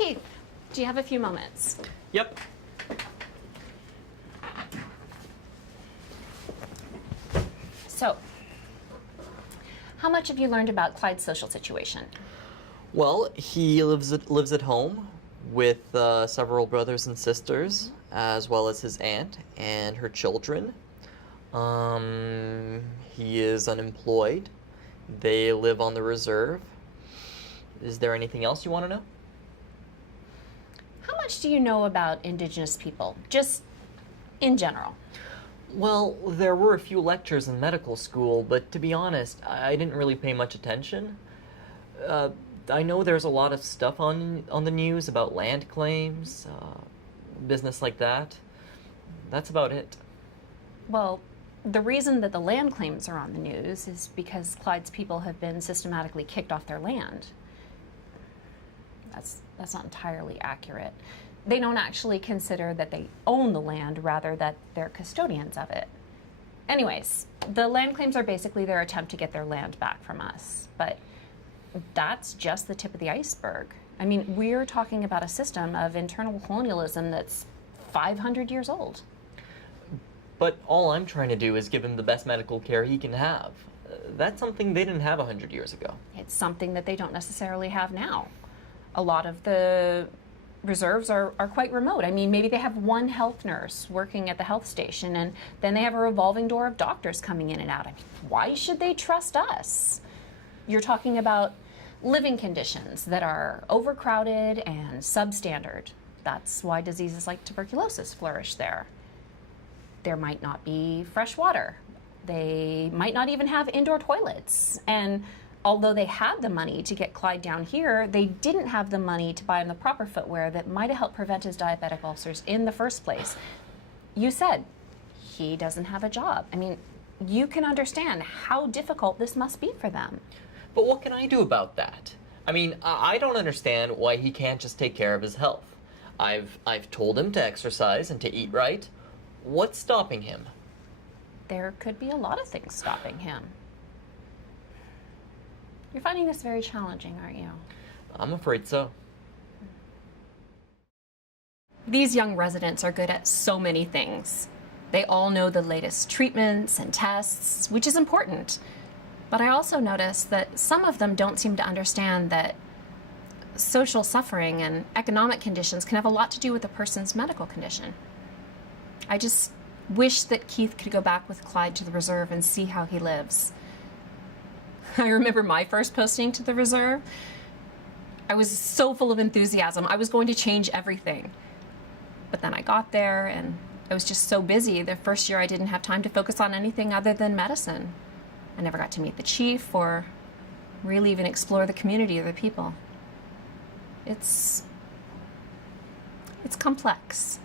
Keith, do you have a few moments? Yep. So, how much have you learned about Clyde's social situation? Well, he lives at home with several brothers and sisters, as well as his aunt and her children. He is unemployed. They live on the reserve. Is there anything else you want to know? How much do you know about Indigenous people, just in general? Well, there were a few lectures in medical school, but to be honest, I didn't really pay much attention. I know there's a lot of stuff on the news about land claims, business like that. That's about it. Well, the reason that the land claims are on the news is because Clyde's people have been systematically kicked off their land. That's not entirely accurate. They don't actually consider that they own the land, rather that they're custodians of it. Anyways, the land claims are basically their attempt to get their land back from us. But that's just the tip of the iceberg. I mean, we're talking about a system of internal colonialism that's 500 years old. But all I'm trying to do is give him the best medical care he can have. That's something they didn't have 100 years ago. It's something that they don't necessarily have now. A lot of the reserves are quite remote. I mean, maybe they have one health nurse working at the health station, and then they have a revolving door of doctors coming in and out. I mean, why should they trust us? You're talking about living conditions that are overcrowded and substandard. That's why diseases like tuberculosis flourish there. There might not be fresh water. They might not even have indoor toilets. And although they had the money to get Clyde down here, they didn't have the money to buy him the proper footwear that might have helped prevent his diabetic ulcers in the first place. You said he doesn't have a job. I mean, you can understand how difficult this must be for them. But what can I do about that? I mean, I don't understand why he can't just take care of his health. I've told him to exercise and to eat right. What's stopping him? There could be a lot of things stopping him. You're finding this very challenging, aren't you? I'm afraid so. These young residents are good at so many things. They all know the latest treatments and tests, which is important. But I also notice that some of them don't seem to understand that social suffering and economic conditions can have a lot to do with a person's medical condition. I just wish that Keith could go back with Clyde to the reserve and see how he lives. I remember my first posting to the reserve. I was so full of enthusiasm. I was going to change everything. But then I got there and I was just so busy. The first year I didn't have time to focus on anything other than medicine. I never got to meet the chief or really even explore the community or the people. It's complex.